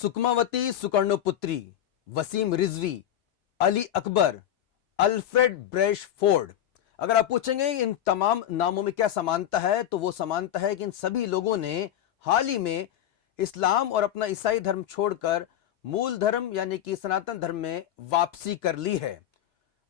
सुकमावती सुकर्णोपुत्री, Wasim Rizvi, Ali Akbar, Alfred ब्रेश Ford. अगर आप पूछेंगे इन तमाम नामों में क्या समानता है, तो वो समानता है कि इन सभी लोगों ने हाल ही में इस्लाम और अपना ईसाई धर्म छोड़कर मूल धर्म यानी कि सनातन धर्म में वापसी कर ली है।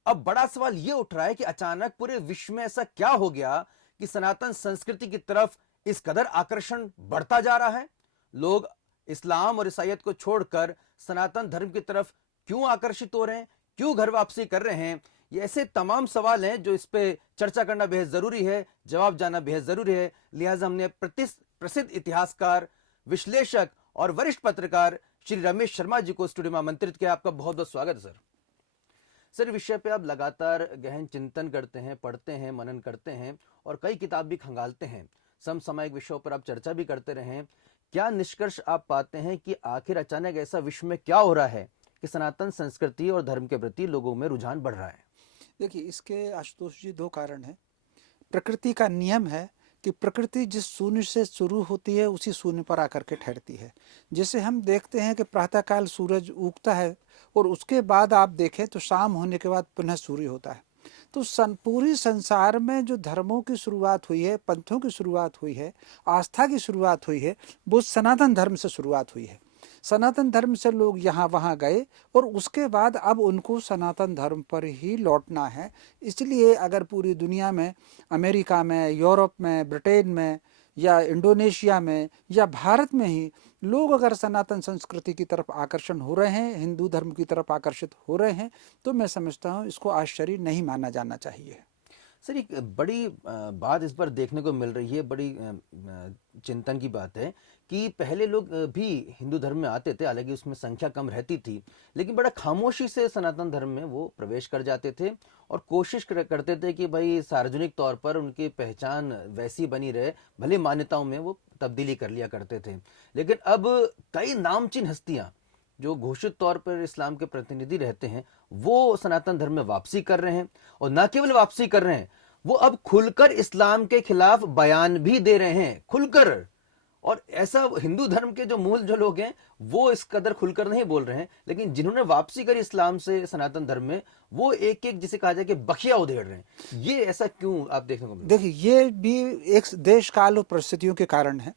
अब बड़ा सवाल यह उठ रहा है कि अचानक पूरे विश्व में ऐसा क्या हो गया कि सनातन संस्कृति की तरफ इस कदर आकर्षण बढ़ता जा रहा है। लोग इस्लाम और ईसाइयत को छोड़कर सनातन धर्म की तरफ क्यों आकर्षित हो रहे हैं, क्यों घर वापसी कर रहे हैं। ये ऐसे तमाम सवाल हैं जो इस पे चर्चा करना बेहद जरूरी है, जवाब जानना बेहद जरूरी है। लिहाजा हमने प्रसिद्ध इतिहासकार, विश्लेषक और वरिष्ठ पत्रकार श्री रमेश शर्मा जी को स्टूडियो में आमंत्रित किया। आपका बहुत बहुत स्वागत है सर। विषय पे आप लगातार गहन चिंतन करते हैं, पढ़ते हैं, मनन करते हैं और कई किताब भी खंगालते हैं। समसामयिक विषयों पर आप चर्चा भी करते रहे हैं। क्या निष्कर्ष आप पाते हैं कि आखिर अचानक ऐसा विश्व में क्या हो रहा है कि सनातन संस्कृति और धर्म के प्रति लोगों में रुझान बढ़ रहा है? देखिए, इसके आशुतोष जी दो कारण हैं। प्रकृति का नियम है कि प्रकृति जिस शून्य से शुरू होती है उसी शून्य पर आकर के ठहरती है। जैसे हम देखते हैं कि प्रातःकाल सूरज उगता है और उसके बाद आप देखें तो शाम होने के बाद पुनः सूर्य होता है। तो पूरी संसार में जो धर्मों की शुरुआत हुई है, पंथों की शुरुआत हुई है, आस्था की शुरुआत हुई है, वो सनातन धर्म से शुरुआत हुई है। सनातन धर्म से लोग यहाँ वहाँ गए और उसके बाद अब उनको सनातन धर्म पर ही लौटना है। इसलिए अगर पूरी दुनिया में, अमेरिका में, यूरोप में, ब्रिटेन में या इंडोनेशिया में या भारत में ही लोग अगर सनातन संस्कृति की तरफ आकर्षण हो रहे हैं, हिंदू धर्म की तरफ आकर्षित हो रहे हैं, तो मैं समझता हूँ इसको आश्चर्य नहीं माना जाना चाहिए। सर, एक बड़ी बात इस पर देखने को मिल रही है, बड़ी चिंतन की बात है कि पहले लोग भी हिंदू धर्म में आते थे, हालांकि उसमें संख्या कम रहती थी, लेकिन बड़ा खामोशी से सनातन धर्म में वो प्रवेश कर जाते थे और कोशिश करते थे कि भाई सार्वजनिक तौर पर उनकी पहचान वैसी बनी रहे, भले मान्यताओं में वो तब्दीली कर लिया करते थे। लेकिन अब कई नामचीन हस्तियां जो घोषित तौर पर इस्लाम के प्रतिनिधि रहते हैं, वो सनातन धर्म में वापसी कर रहे हैं। और न केवल वापसी कर रहे हैं, वो अब खुलकर इस्लाम के खिलाफ बयान भी दे रहे हैं, खुलकर। और ऐसा हिंदू धर्म के जो मूल जो लोग हैं वो इस कदर खुलकर नहीं बोल रहे हैं, लेकिन जिन्होंने वापसी करी इस्लाम से सनातन धर्म में, वो एक एक जिसे कहा जाए कि बखिया उधेड़ रहे हैं। ये ऐसा क्यों आप देखने को मिलता है? देखिए, ये भी एक देश काल और परिस्थितियों के कारण है।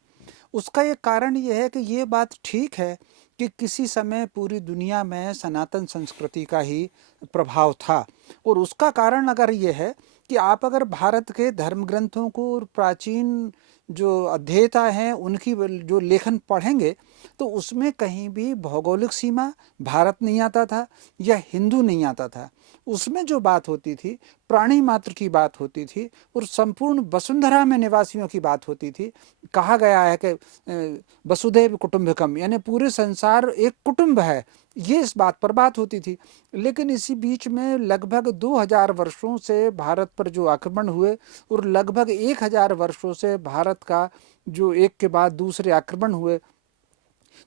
उसका एक कारण ये है कि ये बात ठीक है कि किसी समय पूरी दुनिया में सनातन संस्कृति का ही प्रभाव था, और उसका कारण अगर ये है कि आप अगर भारत के धर्म ग्रंथों को और प्राचीन जो अध्येता हैं उनकी जो लेखन पढ़ेंगे तो उसमें कहीं भी भौगोलिक सीमा भारत नहीं आता था या हिंदू नहीं आता था। उसमें जो बात होती थी प्राणी मात्र की बात होती थी और संपूर्ण वसुंधरा में निवासियों की बात होती थी। कहा गया है कि वसुधैव कुटुंबकम, यानी पूरे संसार एक कुटुंब है, ये इस बात पर बात होती थी। लेकिन इसी बीच में लगभग 2000 वर्षों से भारत पर जो आक्रमण हुए और लगभग 1000 वर्षों से भारत का जो एक के बाद दूसरे आक्रमण हुए,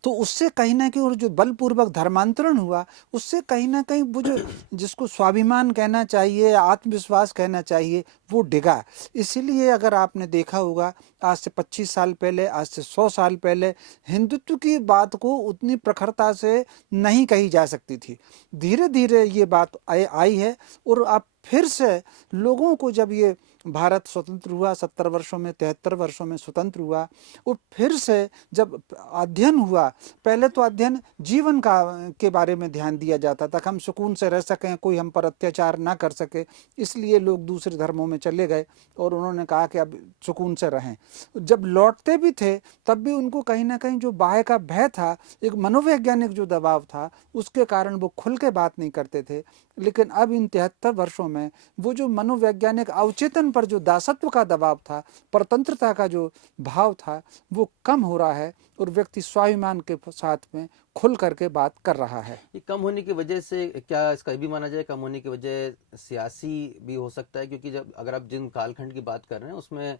तो उससे कहीं ना कहीं और जो बलपूर्वक धर्मांतरण हुआ उससे कहीं ना कहीं वो जो जिसको स्वाभिमान कहना चाहिए, आत्मविश्वास कहना चाहिए, वो डिगा। इसीलिए अगर आपने देखा होगा आज से 25 साल पहले, आज से 100 साल पहले हिंदुत्व की बात को उतनी प्रखरता से नहीं कही जा सकती थी। धीरे धीरे ये बात आई है और अब फिर से लोगों को, जब ये भारत स्वतंत्र हुआ 70 वर्षों में, 73 वर्षों में स्वतंत्र हुआ, और फिर से जब अध्ययन हुआ, पहले तो अध्ययन जीवन का के बारे में ध्यान दिया जाता था कि हम सुकून से रह सकें, कोई हम पर अत्याचार ना कर सके, इसलिए लोग दूसरे धर्मों में चले गए और उन्होंने कहा कि अब सुकून से रहें। जब लौटते भी थे तब भी उनको कहीं ना कहीं जो बाह्य का भय था, एक मनोवैज्ञानिक जो दबाव था, उसके कारण वो खुल के बात नहीं करते थे। लेकिन अब इन 73 वर्षों में वो जो मनोवैज्ञानिक अवचेतन पर जो दासत्व का दबाव था, परतंत्रता का जो भाव था, वो कम हो रहा है और व्यक्ति स्वाभिमान के साथ में खुल करके बात कर रहा है। ये कम होने की वजह से क्या इसका भी माना जाए, कम होने की वजह सियासी भी हो सकता है? क्योंकि जब अगर आप जिन कालखंड की बात कर रहे हैं उसमें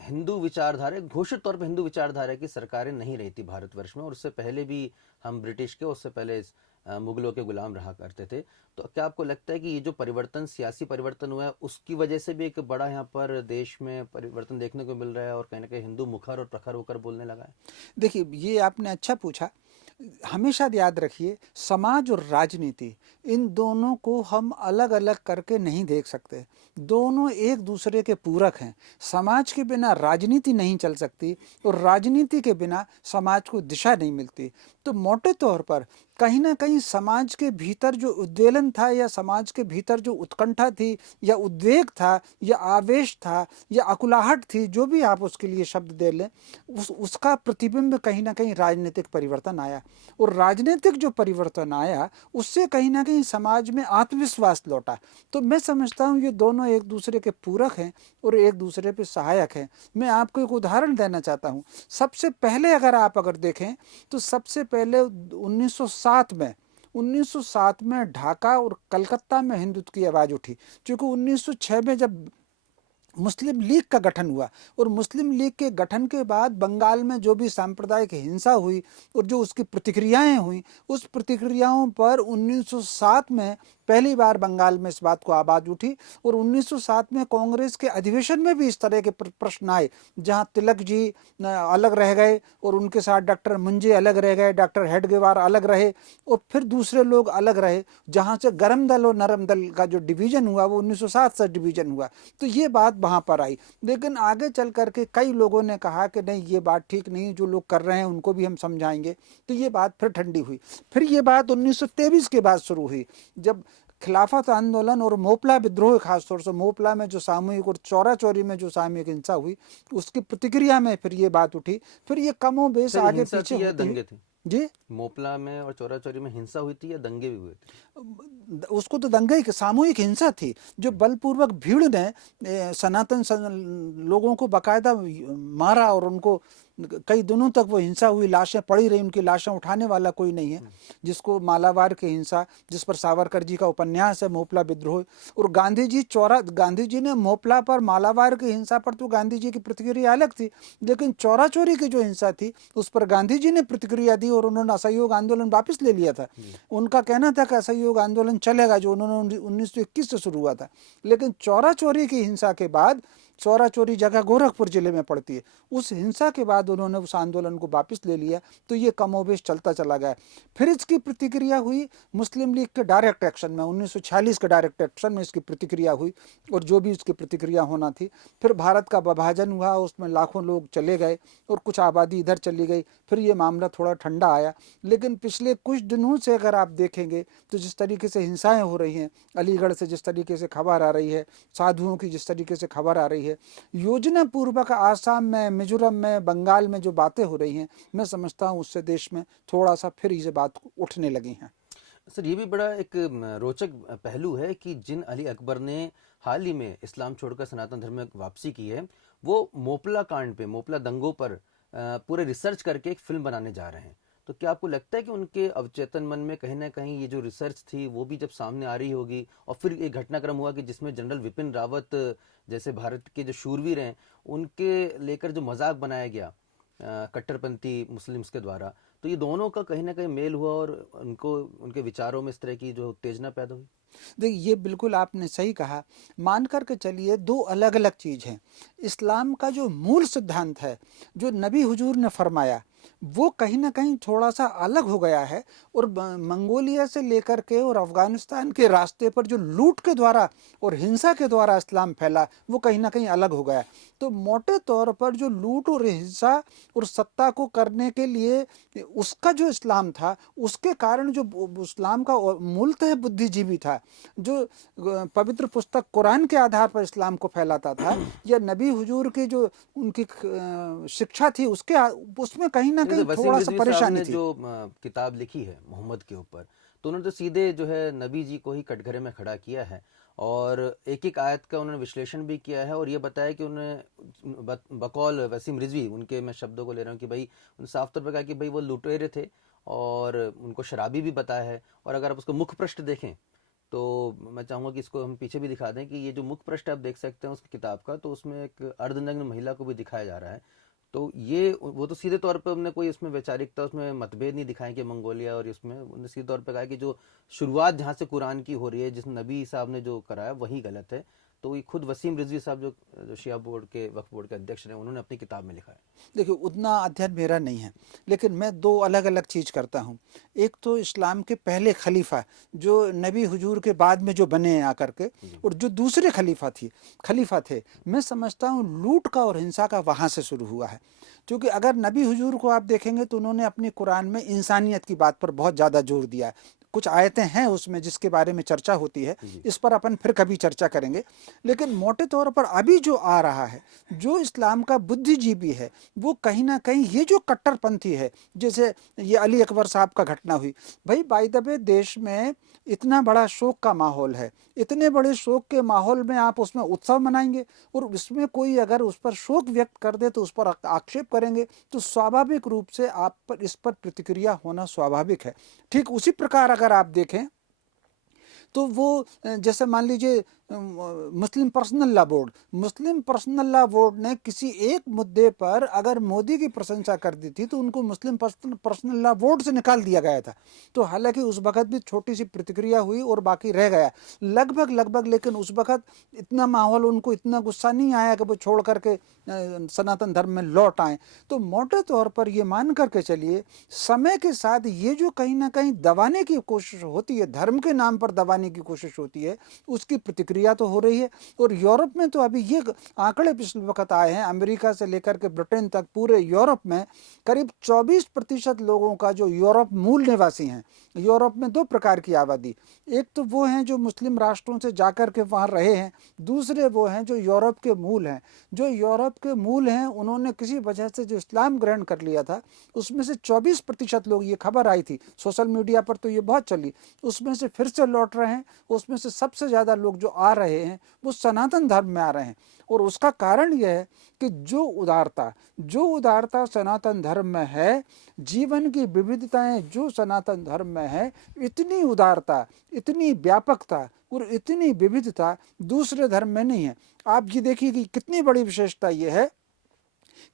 हिंदू विचारधारा, घोषित तौर पर हिंदू विचारधारा की सरकारें नहीं रही थी भारतवर्ष में, और उससे पहले भी हम ब्रिटिश के, उससे पहले मुगलों के गुलाम रहा करते थे। तो क्या आपको लगता है कि ये जो परिवर्तन, सियासी परिवर्तन हुआ है, उसकी वजह से भी एक बड़ा यहाँ पर देश में परिवर्तन देखने को मिल रहा है और कहीं ना कहीं हिंदू मुखर और प्रखर होकर बोलने लगा है? देखिए, ये आपने अच्छा पूछा। हमेशा याद रखिए, समाज और राजनीति, इन दोनों को हम अलग अलग करके नहीं देख सकते। दोनों एक दूसरे के पूरक हैं। समाज के बिना राजनीति नहीं चल सकती और राजनीति के बिना समाज को दिशा नहीं मिलती। तो मोटे तौर पर कहीं ना कहीं समाज के भीतर जो उद्वेलन था, या समाज के भीतर जो उत्कंठा थी, या उद्वेग था, या आवेश था, या अकुलाहट थी, जो भी आप उसके लिए शब्द दे लें, उसका प्रतिबिंब कहीं ना कहीं राजनीतिक परिवर्तन आया। और राजनीतिक जो परिवर्तन आया, उससे कहीं ना कहीं समाज में आत्मविश्वास लौटा। तो मैं समझता हूँ ये दोनों एक दूसरे के पूरक हैं और एक दूसरे पे सहायक हैं। मैं आपको एक उदाहरण देना चाहता हूँ। सबसे पहले अगर देखें तो सबसे पहले 1907 में ढाका और कलकत्ता में हिंदुत्व की आवाज़ उठी। क्योंकि 1906 में जब मुस्लिम लीग का गठन हुआ, और मुस्लिम लीग के गठन के बाद बंगाल में जो भी सांप्रदायिक हिंसा हुई और जो उसकी प्रतिक्रियाएं हुई, उस प्रतिक्रियाओं पर 1907 में पहली बार बंगाल में इस बात को आवाज़ उठी। और 1907 में कांग्रेस के अधिवेशन में भी इस तरह के प्रश्न आए, जहां तिलक जी अलग रह गए और उनके साथ डॉक्टर मुंजे अलग रह गए, डॉक्टर हेडगेवार अलग रहे, और फिर दूसरे लोग अलग रहे। जहां से गरम दल और नरम दल का जो डिवीजन हुआ वो 1907 से डिवीजन हुआ। तो ये बात वहां पर आई। लेकिन आगे चल करके कई लोगों ने कहा कि नहीं, ये बात ठीक नहीं, जो लोग कर रहे हैं उनको भी हम समझाएंगे। तो ये बात फिर ठंडी हुई। फिर ये बात 1923 के बाद शुरू हुई, जब खिलाफत आंदोलन और मोपला विद्रोह, खासतौर से मोपला में जो सामूहिक और चौरा चौरी में जो सामूहिक हिंसा हुई, उसकी प्रतिक्रिया में फिर ये बात उठी। फिर ये कमोबेश सर, आगे हिंसा पीछे थी या होती है। दंगे थे? जी, मोपला में और चौरा चौरी में हिंसा हुई थी या दंगे भी हुए थे? उसको तो दंगे की सामूहिक हिंसा थी, जो बलपूर्वक भीड़ ने सनातन लोगों को बाकायदा मारा, और उनको कई दिनों तक वो हिंसा हुई, लाशें पड़ी रही, उनकी लाशें उठाने वाला कोई नहीं है। जिसको मालाबार की हिंसा, जिस पर सावरकर जी का उपन्यास है मोपला विद्रोह। और गांधी जी ने मोपला पर, मालाबार की हिंसा पर तो गांधी जी की प्रतिक्रिया अलग थी, लेकिन चौरा चौरी की जो हिंसा थी उस पर गांधी जी ने प्रतिक्रिया दी और उन्होंने असहयोग आंदोलन वापस ले लिया था। उनका कहना था कि असहयोग आंदोलन चलेगा, जो उन्होंने 1921 से शुरू हुआ था। लेकिन चौरा चौरी की हिंसा के बाद, चौरा चौरी जगह गोरखपुर जिले में पड़ती है, उस हिंसा के बाद उन्होंने उस आंदोलन को वापस ले लिया। तो ये कमोबेश चलता चला गया। फिर इसकी प्रतिक्रिया हुई मुस्लिम लीग के डायरेक्ट एक्शन में, 1946 के डायरेक्ट एक्शन में इसकी प्रतिक्रिया हुई, और जो भी इसकी प्रतिक्रिया होना थी। फिर भारत का विभाजन हुआ, उसमें लाखों लोग चले गए और कुछ आबादी इधर चली गई। फिर ये मामला थोड़ा ठंडा आया। लेकिन पिछले कुछ दिनों से अगर आप देखेंगे तो जिस तरीके से हिंसाएं हो रही हैं, अलीगढ़ से जिस तरीके से खबर आ रही है, साधुओं की जिस तरीके से खबर आ रही है, योजना पूर्वक आसाम में, मिजोरम में, बंगाल में जो बातें हो रही हैं, मैं समझता हूँ उससे देश में थोड़ा सा फिर ये बात उठने लगी हैं। सर, ये भी बड़ा एक रोचक पहलू है कि जिन अली अकबर ने हाल ही में इस्लाम छोड़कर सनातन धर्म में वापसी की है, वो मोपला कांड पे, मोपला दंगों पर पूरे रिसर्च करके एक फिल्म बनाने जा रहे हैं। तो क्या आपको लगता है कि उनके अवचेतन मन में कहीं ना कहीं ये जो रिसर्च थी वो भी जब सामने आ रही होगी, और फिर एक घटनाक्रम हुआ कि जिसमें जनरल विपिन रावत जैसे भारत के जो शूरवीर हैं उनके लेकर जो मजाक बनाया गया कट्टरपंथी मुस्लिम्स के द्वारा, तो ये दोनों का कहीं ना कहीं मेल हुआ और उनको, उनके विचारों में इस तरह की जो उत्तेजना पैदा हुई? देखिए, ये बिल्कुल आपने सही कहा। मान कर के चलिए, दो अलग अलग चीज़ हैं। इस्लाम का जो मूल सिद्धांत है, जो नबी हुजूर ने फरमाया, वो कहीं ना कहीं थोड़ा सा अलग हो गया है। और मंगोलिया से लेकर के और अफगानिस्तान के रास्ते पर जो लूट के द्वारा और हिंसा के द्वारा इस्लाम फैला, वो कहीं ना कहीं अलग हो गया। तो मोटे तौर पर जो लूट और हिंसा और सत्ता को करने के लिए उसका जो इस्लाम था, उसके कारण जो इस्लाम का मूलतः बुद्धिजीवी था, जो पवित्र पुस्तक कुरान के आधार पर इस्लाम को फैलाता था, या नबी हुजूर की जो उनकी शिक्षा थी, उसमें कहीं ना कहीं वसीम थोड़ा सा रिजवी साहब परेशानी ने थी। जो किताब लिखी है मोहम्मद के ऊपर, तो उन्होंने तो सीधे जो है नबी जी को ही कटघरे में खड़ा किया है, और एक एक आयत का उन्होंने विश्लेषण भी किया है, और ये बताया कि उन्होंने बकौल वसीम रिजवी, उनके मैं शब्दों को ले रहा हूँ, कि भाई उन्होंने साफ तौर पर कहा कि भाई वो लुटेरे थे और उनको शराबी भी बताया है। और अगर आप उसको मुख पृष्ठ देखें तो मैं चाहूँगा कि इसको हम पीछे भी दिखा दें, कि ये जो मुख पृष्ठ आप देख सकते हैं उस किताब का, तो उसमें एक अर्धनग्न महिला को भी दिखाया जा रहा है। तो ये वो तो सीधे तौर पे हमने कोई इसमें वैचारिकता, उसमें मतभेद नहीं दिखाए कि मंगोलिया, और इसमें उन्होंने सीधे तौर पे कहा कि जो शुरुआत जहाँ से कुरान की हो रही है, जिस नबी साहब ने जो कराया वही गलत है। तो ये खुद वसीम रिजवी साहब जो जो शिया बोर्ड के वक्फ बोर्ड के अध्यक्ष हैं, उन्होंने अपनी किताब में लिखा है। देखिए, उतना अध्ययन मेरा नहीं है, लेकिन मैं दो अलग अलग चीज़ करता हूँ। एक तो इस्लाम के पहले खलीफा जो नबी हुजूर के बाद में जो बने हैं आकर के, और जो दूसरे खलीफा थे, मैं समझता हूँ लूट का और हिंसा का वहाँ से शुरू हुआ है। क्योंकि अगर नबी हुजूर को आप देखेंगे तो उन्होंने अपनी कुरान में इंसानियत की बात पर बहुत ज़्यादा जोर दिया है। कुछ आयतें हैं उसमें जिसके बारे में चर्चा होती है, इस पर अपन फिर कभी चर्चा करेंगे। लेकिन मोटे तौर पर अभी जो आ रहा है, जो इस्लाम का बुद्धिजीवी है, वो कहीं ना कहीं ये जो कट्टरपंथी है, जैसे ये अली अकबर साहब का घटना हुई, भाई बाय द वे देश में इतना बड़ा शोक का माहौल है, इतने बड़े शोक के माहौल में आप उसमें उत्सव मनाएंगे और उसमें कोई अगर उस पर शोक व्यक्त कर दे तो उस पर आक्षेप करेंगे, तो स्वाभाविक रूप से आप पर इस पर प्रतिक्रिया होना स्वाभाविक है। ठीक उसी प्रकार अगर आप देखें तो वो जैसे मान लीजिए मुस्लिम पर्सनल लॉ बोर्ड ने किसी एक मुद्दे पर अगर मोदी की प्रशंसा कर दी थी तो उनको मुस्लिम पर्सनल लॉ बोर्ड से निकाल दिया गया था। तो हालांकि उस वक़्त भी छोटी सी प्रतिक्रिया हुई और बाकी रह गया लगभग, लेकिन उस वक़्त इतना माहौल, उनको इतना गुस्सा नहीं आया कि वो छोड़ करके सनातन धर्म में लौट आए। तो मोटे तौर पर ये मान करके चलिए, समय के साथ ये जो कहीं ना कहीं दबाने की कोशिश होती है, धर्म के नाम पर दबाने की कोशिश होती है, उसकी प्रतिक्रिया तो हो रही है। और यूरोप में तो अभी ये आंकड़े पिछले वक्त आए हैं, अमेरिका से लेकर के ब्रिटेन तक पूरे यूरोप में करीब 24% लोगों का जो यूरोप मूल निवासी हैं। यूरोप में दो प्रकार की आबादी, एक तो वो हैं जो मुस्लिम राष्ट्रों से जाकर के वहाँ रहे हैं, दूसरे वो हैं जो यूरोप के मूल हैं। जो यूरोप के मूल हैं उन्होंने किसी वजह से जो इस्लाम ग्रहण कर लिया था, उसमें से 24% लोग, ये खबर आई थी सोशल मीडिया पर तो ये बहुत चली, उसमें से फिर से लौट रहे हैं। उसमें से सबसे ज़्यादा लोग जो आ रहे हैं वो सनातन धर्म में आ रहे हैं। और उसका कारण यह है कि जो उदारता सनातन धर्म में है, जीवन की विविधताएं जो सनातन धर्म में है, इतनी उदारता, इतनी व्यापकता और इतनी विविधता दूसरे धर्म में नहीं है। आप ये देखिए कि कितनी बड़ी विशेषता ये है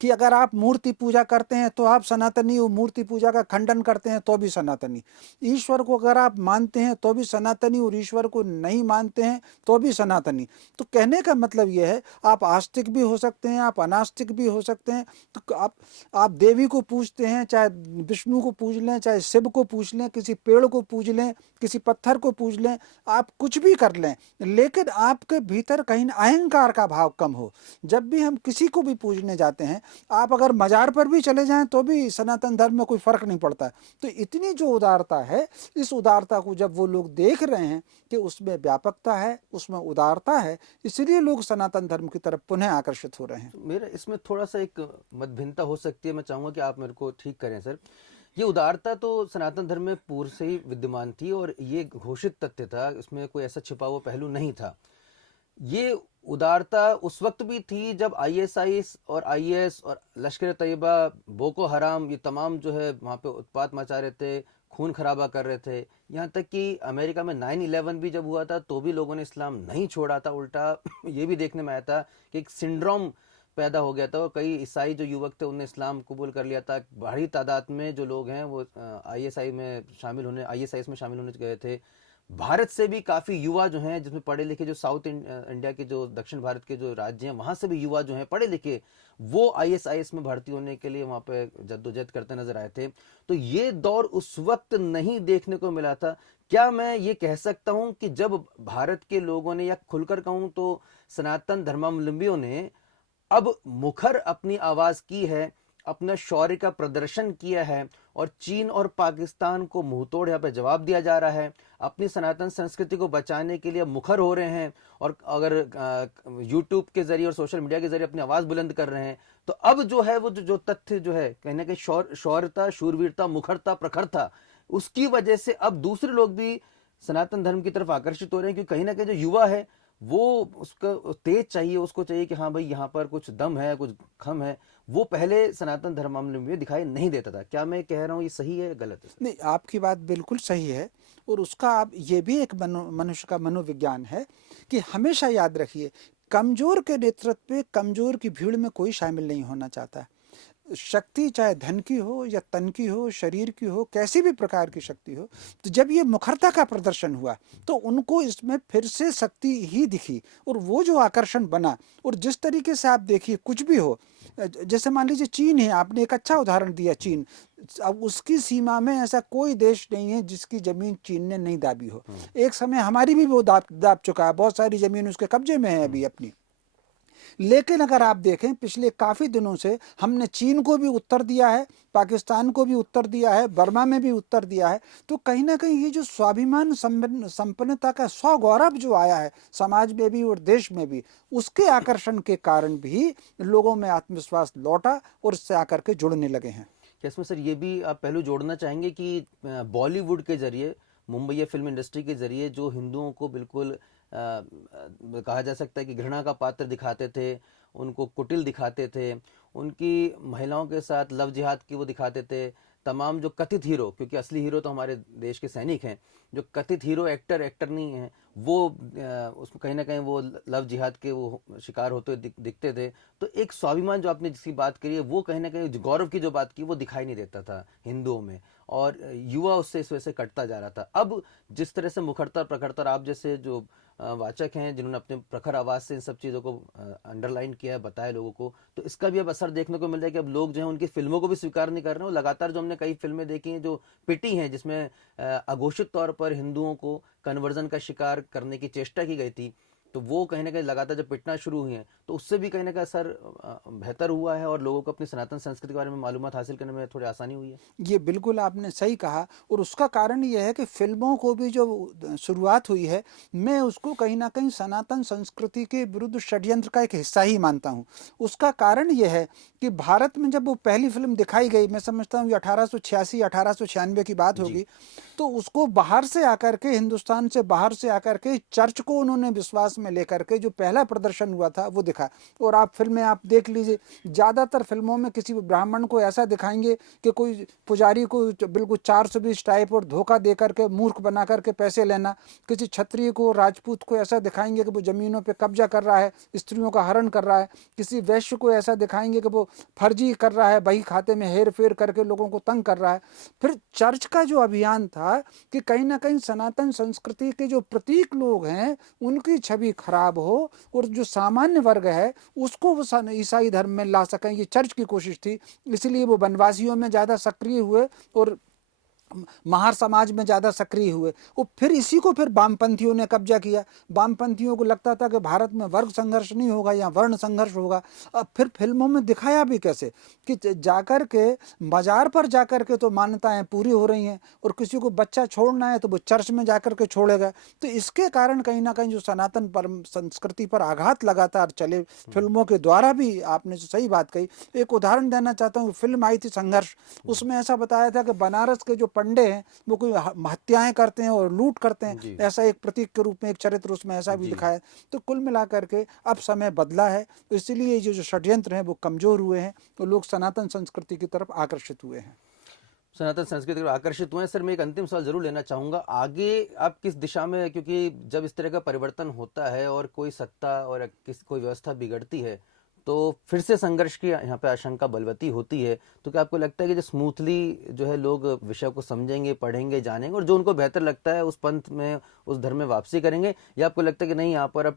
कि अगर आप मूर्ति पूजा करते हैं तो आप सनातनी, वो मूर्ति पूजा का खंडन करते हैं तो भी सनातनी। ईश्वर को अगर आप मानते हैं तो भी सनातनी, और ईश्वर को नहीं मानते हैं तो भी सनातनी। तो कहने का मतलब यह है, आप आस्तिक भी हो सकते हैं, आप अनास्तिक भी हो सकते हैं। तो आप देवी को पूजते हैं, चाहे विष्णु को पूज लें, चाहे शिव को पूज लें, किसी पेड़ को पूज लें, किसी पत्थर को पूज लें, आप कुछ भी कर लें, लेकिन आपके भीतर कहीं अहंकार का भाव कम हो। जब भी हम किसी को भी पूजने जाते हैं, आप अगर मजार पर भी चले जाएं तो भी सनातन धर्म में कोई फर्क नहीं पड़ता। तो इतनी जो उदारता है, इस उदारता को जब वो लोग देख रहे हैं कि उसमें व्यापकता है, उसमें उदारता है, इसलिए लोग सनातन धर्म की तरफ पुनः आकर्षित हो रहे हैं। मेरा इसमें थोड़ा सा एक मतभिन्नता हो सकती है, मैं चाहूंगा कि आप मेरे को ठीक करें सर। ये उदारता तो सनातन धर्म में पूर्व से ही विद्यमान थी और ये घोषित तथ्य था, इसमें कोई ऐसा छिपा हुआ पहलू नहीं था। ये उदारता उस वक्त भी थी जब आईएसआई और आईएस और लश्कर तैयबा, बोको हराम, ये तमाम जो है वहाँ पे उत्पात मचा रहे थे, खून खराबा कर रहे थे। यहाँ तक कि अमेरिका में 9/11 भी जब हुआ था तो भी लोगों ने इस्लाम नहीं छोड़ा था। उल्टा ये भी देखने में आया था कि एक सिंड्रोम पैदा हो गया था और कई ईसाई जो युवक थे उन्हें इस्लाम कबूल कर लिया था। बड़ी तादाद में जो लोग हैं वो आईएसआई में शामिल होने गए थे। भारत से भी काफी युवा जो हैं, जिसमें पढ़े लिखे, जो साउथ इंडिया के, जो दक्षिण भारत के जो राज्य हैं, वहां से भी युवा जो हैं पढ़े लिखे, वो आईएसआईएस में भर्ती होने के लिए वहां पे जद्दोजहद करते नजर आए थे। तो ये दौर उस वक्त नहीं देखने को मिला था। क्या मैं ये कह सकता हूं कि जब भारत के लोगों ने, या खुलकर कहूं तो सनातन धर्मावलंबियों ने अब मुखर अपनी आवाज की है, अपना शौर्य का प्रदर्शन किया है और चीन और पाकिस्तान को मुंहतोड़ यहाँ पे जवाब दिया जा रहा है, अपनी सनातन संस्कृति को बचाने के लिए मुखर हो रहे हैं और अगर यूट्यूब के जरिए और सोशल मीडिया के जरिए अपनी आवाज बुलंद कर रहे हैं, तो अब जो है वो जो तथ्य जो है, कहने के शौर्यता, शूरवीरता, मुखरता, प्रखरता, उसकी वजह से अब दूसरे लोग भी सनातन धर्म की तरफ आकर्षित हो रहे हैं। क्योंकि कहीं ना कहीं जो युवा है वो उसका तेज चाहिए, उसको चाहिए कि हाँ भाई यहाँ पर कुछ दम है, कुछ खम है। वो पहले सनातन धर्मावलंबी में दिखाई नहीं देता था। क्या मैं कह रहा हूँ ये सही है, गलत है? नहीं, आपकी बात बिल्कुल सही है। और उसका आप ये भी एक मनुष्य का मनोविज्ञान है कि हमेशा याद रखिए, कमजोर के नेतृत्व पे कमजोर की भीड़ में कोई शामिल नहीं होना चाहता है। शक्ति चाहे धन की हो या तन की हो, शरीर की हो, कैसी भी प्रकार की शक्ति हो, तो जब ये मुखरता का प्रदर्शन हुआ तो उनको इसमें फिर से शक्ति ही दिखी और वो जो आकर्षण बना। और जिस तरीके से आप देखिए कुछ भी हो, जैसे मान लीजिए चीन है, आपने एक अच्छा उदाहरण दिया चीन। अब उसकी सीमा में ऐसा कोई देश नहीं है जिसकी जमीन चीन ने नहीं दाबी हो। एक समय हमारी भी वो दाब चुका है, बहुत सारी जमीन उसके कब्जे में है अभी अपनी। लेकिन अगर आप देखें पिछले काफ़ी दिनों से हमने चीन को भी उत्तर दिया है, पाकिस्तान को भी उत्तर दिया है, बर्मा में भी उत्तर दिया है। तो कहीं ना कहीं ये जो स्वाभिमान संपन्नता का स्वगौरव जो आया है समाज में भी और देश में भी, उसके आकर्षण के कारण भी लोगों में आत्मविश्वास लौटा और इससे आकर के जुड़ने लगे हैं। क्या इसमें सर ये भी आप पहलू जोड़ना चाहेंगे कि बॉलीवुड के जरिए, मुंबई फिल्म इंडस्ट्री के जरिए जो हिंदुओं को बिल्कुल कहा जा सकता है कि घृणा का पात्र दिखाते थे, उनको कुटिल दिखाते थे, उनकी महिलाओं के साथ लव जिहाद की वो दिखाते थे, तमाम जो कथित हीरो, क्योंकि असली हीरो तो हमारे देश के सैनिक हैं, जो कथित हीरो एक्टर नहीं हैं, वो उसको कहीं ना कहीं वो लव जिहाद के वो शिकार होते हुए दिखते थे। तो एक स्वाभिमान जो आपने जिसकी बात करी है, वो कहीं ना कहीं गौरव की जो बात की वो दिखाई नहीं देता था हिंदुओं में, और युवा उससे इस वजह से कटता जा रहा था। अब जिस तरह से मुखरता प्रखरता, आप जैसे जो वाचक हैं जिन्होंने अपने प्रखर आवाज से इन सब चीज़ों को अंडरलाइन किया है, बताया लोगों को, तो इसका भी अब असर देखने को मिल रहा है कि अब लोग जो हैं उनकी फिल्मों को भी स्वीकार नहीं कर रहे हैं। लगातार जो हमने कई फिल्में देखी हैं जो पिटी हैं, जिसमें अघोषित तौर पर हिंदुओं को कन्वर्जन का शिकार करने की चेष्टा की गई थी, तो वो कहीं ना कहीं लगातार जब पिटना शुरू हुई हैं तो उससे भी कहीं ना कहीं असर बेहतर हुआ है और लोगों को अपनी सनातन संस्कृति के बारे में मालूमात हासिल करने में थोड़ी आसानी हुई है। ये बिल्कुल आपने सही कहा। और उसका कारण ये है कि फिल्मों को भी जो शुरुआत हुई है, मैं उसको कहीं ना कहीं सनातन संस्कृति के विरुद्ध षड्यंत्र का एक हिस्सा ही मानता हूँ। उसका कारण ये है कि भारत में जब वो पहली फिल्म दिखाई गई, मैं समझता हूँ 1886 1896 की बात होगी, तो उसको बाहर से आकर के, हिंदुस्तान से बाहर से आकर के चर्च को उन्होंने विश्वास में लेकर के जो पहला प्रदर्शन हुआ था वो दिखा। और आप फिल्में आप देख लीजिए, ज़्यादातर फिल्मों में किसी ब्राह्मण को ऐसा दिखाएंगे कि कोई पुजारी को बिल्कुल 420 टाइप और धोखा दे करके मूर्ख बना करके पैसे लेना, किसी क्षत्रिय को राजपूत को ऐसा दिखाएंगे कि वो ज़मीनों पे कब्जा कर रहा है, स्त्रियों का हरण कर रहा है, किसी वैश्य को ऐसा दिखाएंगे कि वो फर्जी कर रहा है, बही खाते में हेर फेर करके लोगों को तंग कर रहा है। फिर चर्च का जो अभियान था कि कहीं ना कहीं सनातन संस्कृति के जो प्रतीक लोग हैं उनकी छवि खराब हो और जो सामान्य वर्ग है उसको वो ईसाई धर्म में ला सकें, ये चर्च की कोशिश थी। इसलिए वो वनवासियों में ज़्यादा सक्रिय हुए और महार समाज में ज़्यादा सक्रिय हुए। और फिर इसी को फिर वामपंथियों ने कब्जा किया। वामपंथियों को लगता था कि भारत में वर्ग संघर्ष नहीं होगा या वर्ण संघर्ष होगा। अब फिर फिल्मों में दिखाया भी कैसे कि जाकर के बाजार पर जाकर के तो मान्यताएं पूरी हो रही हैं और किसी को बच्चा छोड़ना है तो वो चर्च में जाकर के छोड़ेगा। तो इसके कारण कहीं ना कहीं जो सनातन परम संस्कृति पर आघात लगातार चले फिल्मों के द्वारा भी। आपने जो सही बात कही, एक उदाहरण देना चाहता हूँ, फिल्म आई थी संघर्ष, उसमें ऐसा बताया था कि बनारस के जो पंडे हैं वो कोई हत्याएं करते हैं और लूट करते हैं, ऐसा एक प्रतीक के रूप में एक चरित्र उसमें ऐसा भी दिखाया। तो कुल मिलाकर के अब समय बदला है, तो इसलिए जो षड्यंत्र हैं वो कमजोर हुए हैं, तो लोग सनातन संस्कृति की तरफ आकर्षित हुए हैं। सनातन संस्कृति को आकर्षित हुए हैं। सर मैं एक अंतिम सवाल जरूर लेना चाहूंगा, आगे आप किस दिशा में, क्योंकि जब इस तरह का परिवर्तन होता है और कोई सत्ता और कोई व्यवस्था बिगड़ती है तो फिर से संघर्ष की यहाँ पे आशंका बलवती होती है, तो क्या आपको लगता है कि जो स्मूथली जो है लोग विषय को समझेंगे, पढ़ेंगे, जानेंगे और जो उनको बेहतर लगता है उस पंथ में, उस धर्म में वापसी करेंगे, या आपको लगता है कि नहीं यहाँ पर अब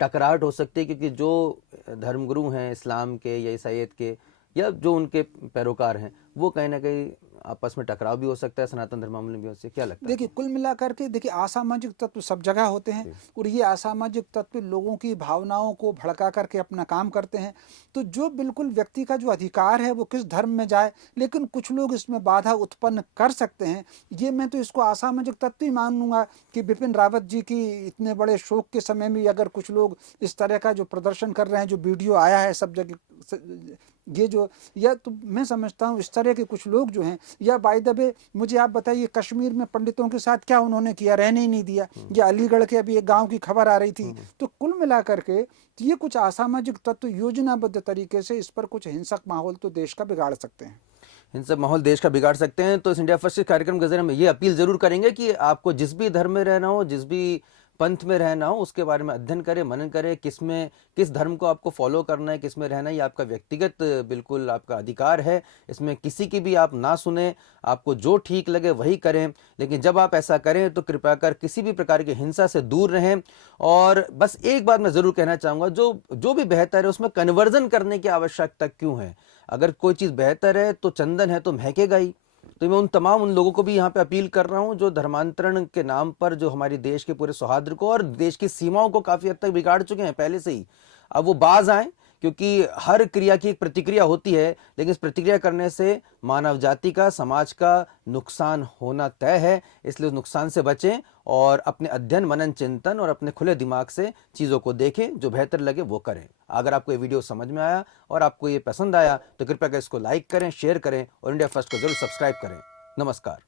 टकराहट हो सकती है क्योंकि जो धर्मगुरु हैं इस्लाम के या ईसाईयत के या जो उनके पैरोकार हैं वो कहीं ना कहीं आपस में टकराव भी हो सकता है, सनातन धर्मावलंबी भी हो सकता है, क्या लगता है? देखिए कुल मिलाकर के देखिए असामाजिक तत्व सब जगह होते हैं और ये असामाजिक तत्व लोगों की भावनाओं को भड़का करके अपना काम करते हैं। तो जो बिल्कुल व्यक्ति का जो अधिकार है वो किस धर्म में जाए, लेकिन कुछ लोग इसमें बाधा उत्पन्न कर सकते हैं। ये मैं तो इसको असामाजिक तत्व ही मानूंगा कि बिपिन रावत जी की इतने बड़े शोक के समय में अगर कुछ लोग इस तरह का जो प्रदर्शन कर रहे हैं, जो वीडियो आया है सब जगह, ये जो, या तो मैं समझता हूँ इस तरह के कुछ लोग जो हैं, या बाय द वे मुझे आप बताइए कश्मीर में पंडितों के साथ क्या उन्होंने किया, रहने ही नहीं दिया। या अलीगढ़ के अभी एक गांव की खबर आ रही थी। तो कुल मिलाकर के ये कुछ असामाजिक तत्व योजनाबद्ध तरीके से इस पर कुछ हिंसक माहौल तो देश का बिगाड़ सकते हैं, हिंसक माहौल देश का बिगाड़ सकते हैं। तो इस इंडिया फर्स्ट कार्यक्रम के जरिए हम ये अपील जरूर करेंगे कि आपको जिस भी धर्म में रहना हो, जिस भी पंथ में रहना हो उसके बारे में अध्ययन करें, मनन करें, किस धर्म को आपको फॉलो करना है, किस में रहना है, ये आपका व्यक्तिगत बिल्कुल आपका अधिकार है। इसमें किसी की भी आप ना सुने, आपको जो ठीक लगे वही करें। लेकिन जब आप ऐसा करें तो कृपया कर किसी भी प्रकार की हिंसा से दूर रहें। और बस एक बात मैं जरूर कहना चाहूंगा, जो भी बेहतर है उसमें कन्वर्जन करने की आवश्यकता क्यों है? अगर कोई चीज बेहतर है तो चंदन है तो महकेगा ही। तो मैं उन लोगों को भी यहाँ पे अपील कर रहा हूँ जो धर्मांतरण के नाम पर जो हमारी देश के पूरे सौहार्द को और देश की सीमाओं को काफी हद तक बिगाड़ चुके हैं पहले से ही। अब वो बाज आए, क्योंकि हर क्रिया की एक प्रतिक्रिया होती है, लेकिन इस प्रतिक्रिया करने से मानव जाति का, समाज का नुकसान होना तय है। इसलिए उस नुकसान से बचें और अपने अध्ययन, मनन, चिंतन और अपने खुले दिमाग से चीज़ों को देखें, जो बेहतर लगे वो करें। अगर आपको ये वीडियो समझ में आया और आपको ये पसंद आया तो कृपया कर इसको लाइक करें, शेयर करें और इंडिया फर्स्ट को जरूर सब्सक्राइब करें। नमस्कार।